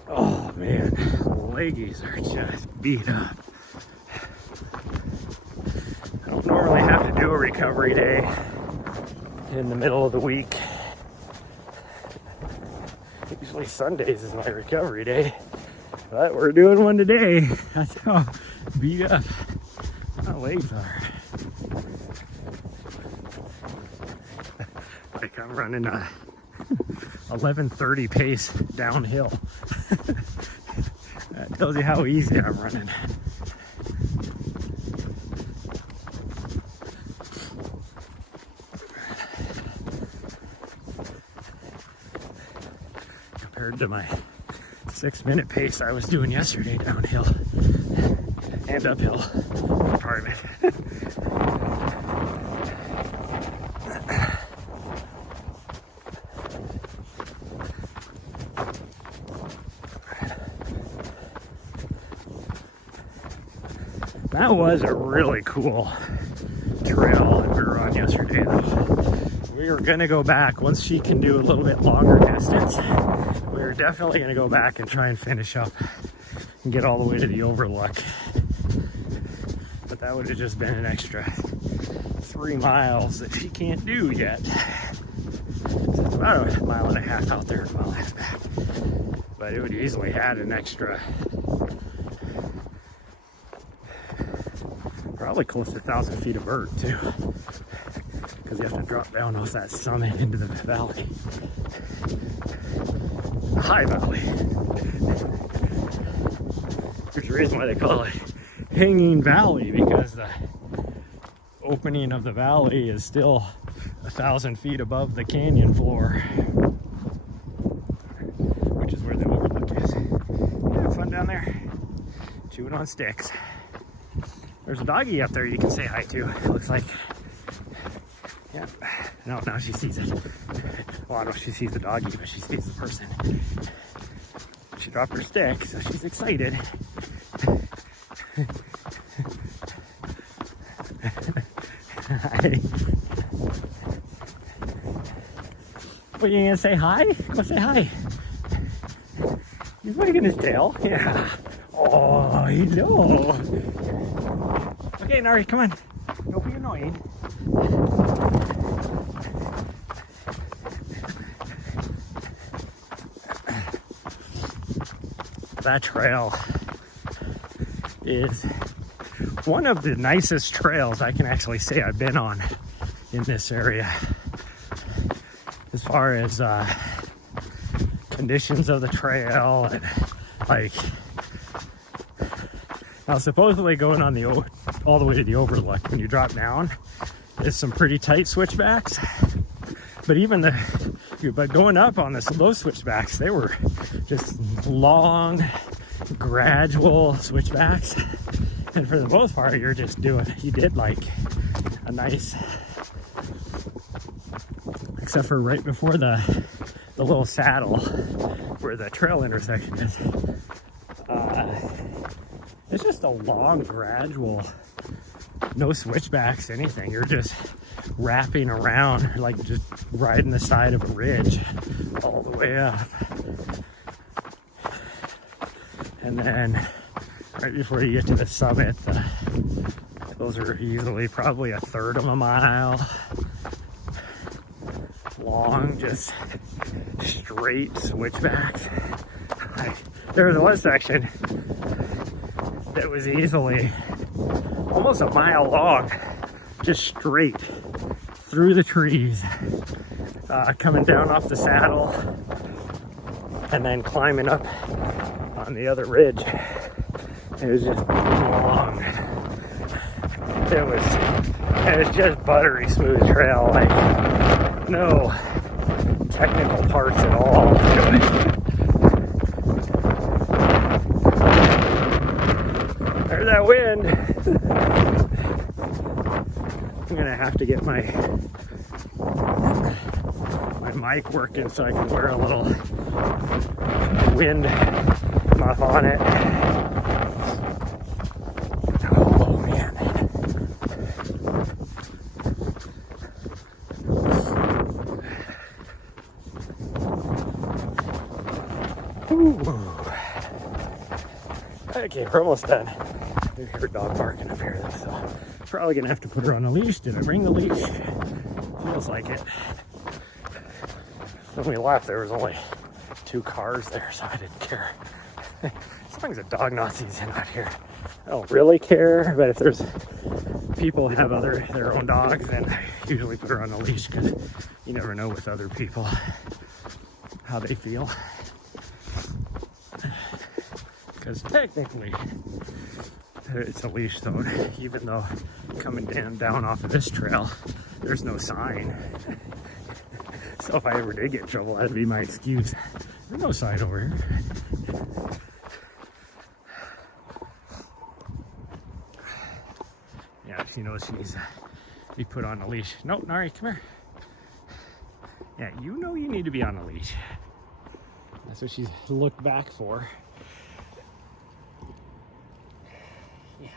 oh man, leggies are just beat up. I don't normally have to do a recovery day in the middle of the week. Usually Sundays is my recovery day, but we're doing one today. That's how beat up my legs are. Like I'm running a 11:30 pace downhill. That tells you how easy I'm running. Compared to my 6-minute pace I was doing yesterday downhill and uphill. Pardon me. That was a really cool trail that we were on yesterday though. We were gonna go back once she can do a little bit longer distance. We were definitely gonna go back and try and finish up and get all the way to the overlook. But that would have just been an extra 3 miles that she can't do yet. So it's about a mile and a half out there, a mile and a half back. But it would easily add an extra, probably close to 1,000 feet of vert too. Because you have to drop down off that summit into the valley. The high valley. There's a reason why they call it Hanging Valley, because the opening of the valley is still 1,000 feet above the canyon floor, which is where the overlook is. Yeah, fun down there, chewing on sticks. There's a doggy up there you can say hi to, it looks like. Yeah, no, now she sees it. Well, I don't know if she sees the doggy, but she sees the person. She dropped her stick, so she's excited. Hi. What, are you gonna say hi? Go say hi. He's wagging his tail. Yeah. Oh, hello. Okay, Nari, come on. Don't be annoying. That trail is one of the nicest trails I can actually say I've been on in this area. As far as conditions of the trail and like, now supposedly going on the all the way to the overlook, when you drop down, is some pretty tight switchbacks. But even but going up on those switchbacks, they were just long, gradual switchbacks. And for the most part, you did like a nice, except for right before the little saddle where the trail intersection is. It's just a long, gradual, no switchbacks, anything. You're just wrapping around, like just riding the side of a ridge all the way up. And then right before you get to the summit, those are easily probably 1/3 of a mile long, just straight switchbacks. There was one section that was easily almost a mile long, just straight through the trees, coming down off the saddle and then climbing up on the other ridge. It was just long. It was just buttery smooth trail, like no technical parts at all to it. There's that wind. I'm gonna have to get my mic working so I can wear a little wind muff on it. Oh man. Ooh. Okay, we're almost done. I hear a dog barking up here though, so probably gonna have to put her on a leash. Did I bring the leash? Feels like it. When we left, there was only 2 cars there, so I didn't care. As long as a dog Nazi's in out here, I don't really care. But if there's people have their own dogs, then I usually put her on a leash because you never know with other people how they feel. Because technically, it's a leash zone, even though coming down off of this trail, there's no sign. So if I ever did get in trouble, that'd be my excuse. There's no sign over here. Yeah, she knows she needs to be put on a leash. Nope, Nari, come here. Yeah, you know you need to be on a leash. That's what she's looked back for. Yeah.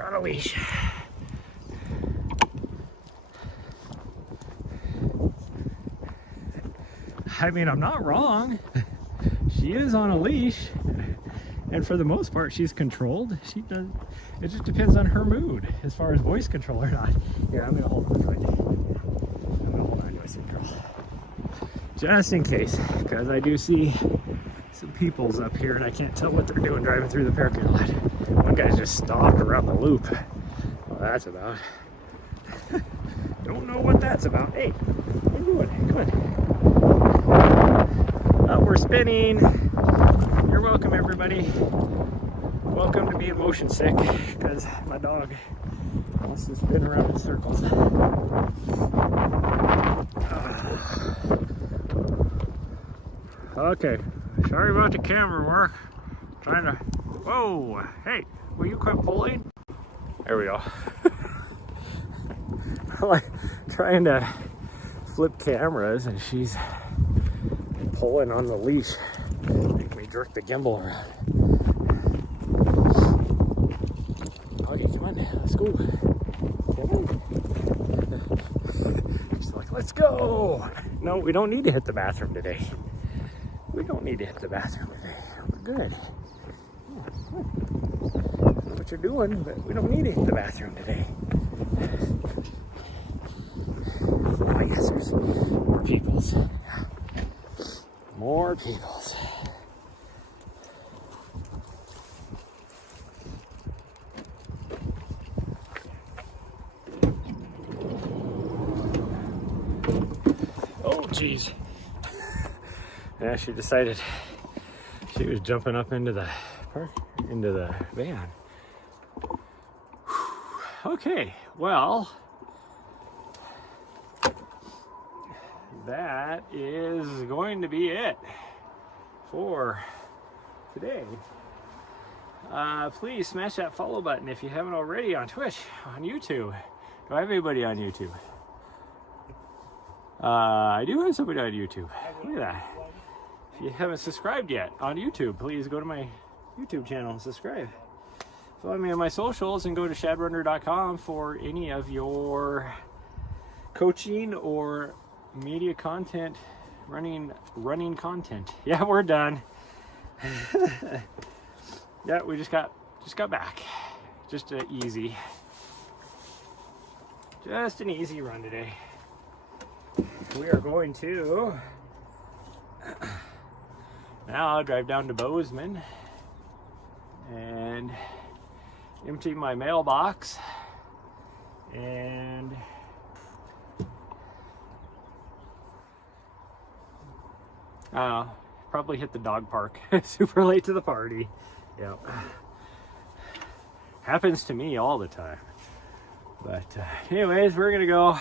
You're on a leash. I mean, I'm not wrong. She is on a leash, and for the most part, she's controlled. She does. It just depends on her mood as far as voice control or not. Here, I'm gonna hold on to it. I'm gonna hold on to it, sweet girl, just in case, because I do see some peoples up here, and I can't tell what they're doing driving through the parking lot. One guy's just stopped around the loop. Well, that's about. Don't know what that's about. Hey, what are you doing? Come on. Oh, we're spinning. You're welcome, everybody. Welcome to being motion sick, because my dog wants to spin around in circles. Okay, sorry about the camera work. Trying to. Whoa, hey, will you quit pulling? There we go. Like trying to flip cameras, and she's pulling on the leash, make me jerk the gimbal around. Okay, come on, let's go. Come on. She's like, let's go. No, we don't need to hit the bathroom today. We don't need to hit the bathroom today. We're good. That's what you're doing, but we don't need to hit the bathroom today. Oh yes, there's more peoples. More peoples. Oh geez. Yeah, she decided she was jumping up into the van. Okay, well, that is going to be it for today. Please smash that follow button if you haven't already on Twitch, on YouTube. Do I have anybody on YouTube? I do have somebody on YouTube. Look at that. If you haven't subscribed yet on YouTube, please go to my YouTube channel and subscribe. Follow me on my socials and go to shadrunner.com for any of your coaching or media content, running content. Yeah, we're done. Yeah, we just got back. Just an easy run today. We are going to now drive down to Bozeman and empty my mailbox and probably hit the dog park. Super late to the party. Yep. Happens to me all the time. But anyways, we're gonna go,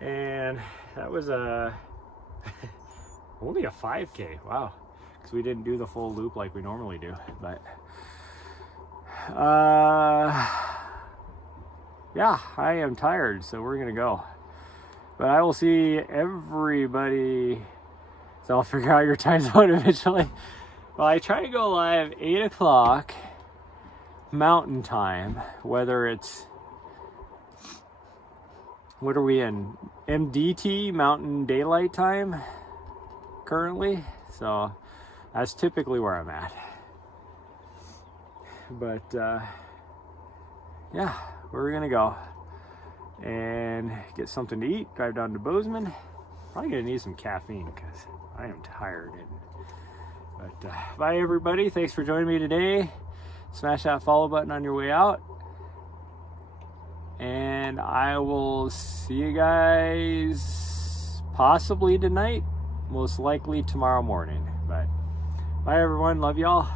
and that was only a 5K. Wow, because we didn't do the full loop like we normally do. But yeah, I am tired, so we're gonna go. But I will see everybody. So I'll figure out your time zone eventually. Well, I try to go live 8 o'clock Mountain Time, whether it's, what are we in? MDT, Mountain Daylight Time, currently. So that's typically where I'm at. But yeah, we're gonna go and get something to eat, drive down to Bozeman. Probably gonna need some caffeine because I am tired. But bye everybody, thanks for joining me today. Smash that follow button on your way out, and I will see you guys possibly tonight, most likely tomorrow morning. But bye everyone, love y'all.